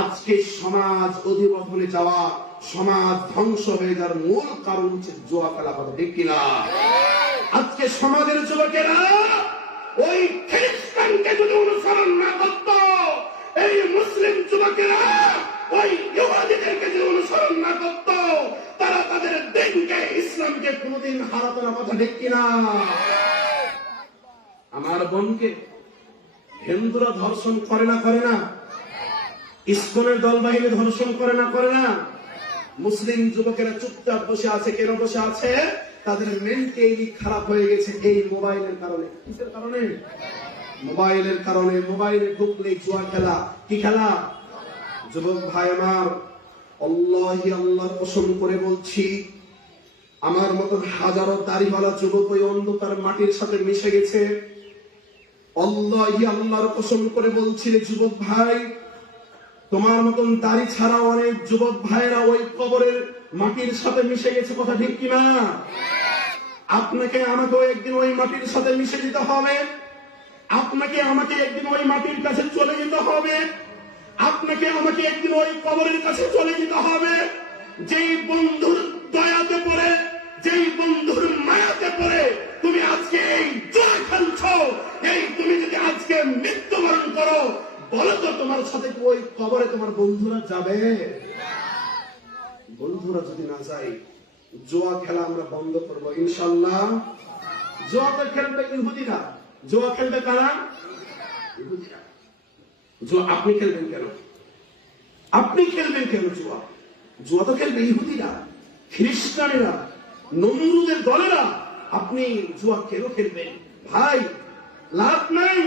আজকে সমাজ অধিবর্তনে যাওয়া, সমাজ ধ্বংস হয়ে যাওয়ার মূল কারণ হচ্ছে জুয়া খেলা। কথা ঠিক কিনা? আজকে সমাজের যুবকেরা ওই খ্রিস্টানকে যদি অনুসরণ না করত, এই মুসলিম যুবকেরা ওই ইহুদিদেরকে যদি অনুসরণ না করত, তারা তাদের দিনকে, ইসলামকে কোনদিন হারাতো না। কথা ঠিক কিনা? আমার বোনকে হিন্দুরা ধর্ষণ করে না? করে না? ইসকনের দল বাহিনী ধর্ষণ করে না? করে না? মুসলিম যুবকেরা চুপচাপ বসে আছে। কেন বসে আছে? তাদের মেন্টালি খারাপ হয়ে গেছে এই মোবাইলের কারণে। কিসের কারণে? মোবাইলের কারণে। মোবাইলে ঢুকলে জুয়া খেলা। কি খেলা? যুবক ভাই আমার, আল্লাহি আল্লাহর কসম করে বলছি, আমার মতন হাজারো দাড়িওয়ালা যুবক ওই অন্ধকার মাটির সাথে মিশে গেছে। আল্লাহি আল্লাহর কসম করে বলছি রে যুবক ভাই, তোমার মতন দাড়ি ছাড়া অনেক যুবক ভাইরা ওই কবরের মাটির সাথে মিশে গেছে। কথা ঠিক কিনা? আপনাকে আমাকেও একদিন ওই মাটির সাথে মিশে যেতে হবে। আপনাকে আমাকে একদিন ওই মাটির কাছে চলে যেতে হবে। আপনাকে আমাকে একদিন ওই কবরের কাছে চলে যেতে হবে। যেই বন্ধুর দয়াতে পড়ে, যেই বন্ধুর মায়াতে পড়ে তুমি আজকে এই জুয়া খেলছো, এই তুমি যদি আজকে মৃত্যুবরণ করো, বলো তো তোমার সাথে ওই কবরে তোমার বন্ধুরা যাবে? বন্ধুরা যদি না যায়, জুয়া খেলা আমরা বন্ধ করবো ইনশাল্লাহ। জুয়া তো খেলবে ইহুদিরা। জুয়া খেলবে কারা? ইহুদিরা। জুয়া আপনি খেলবেন কেন? আপনি খেলবেন কেন জুয়া? জুয়া তো খেলবে ইহুদিরা, খ্রিস্টানেরা, নমরুদের দলেরা। আপনি জুয়া কেন খেলবেন? ভাই লাভ নাই।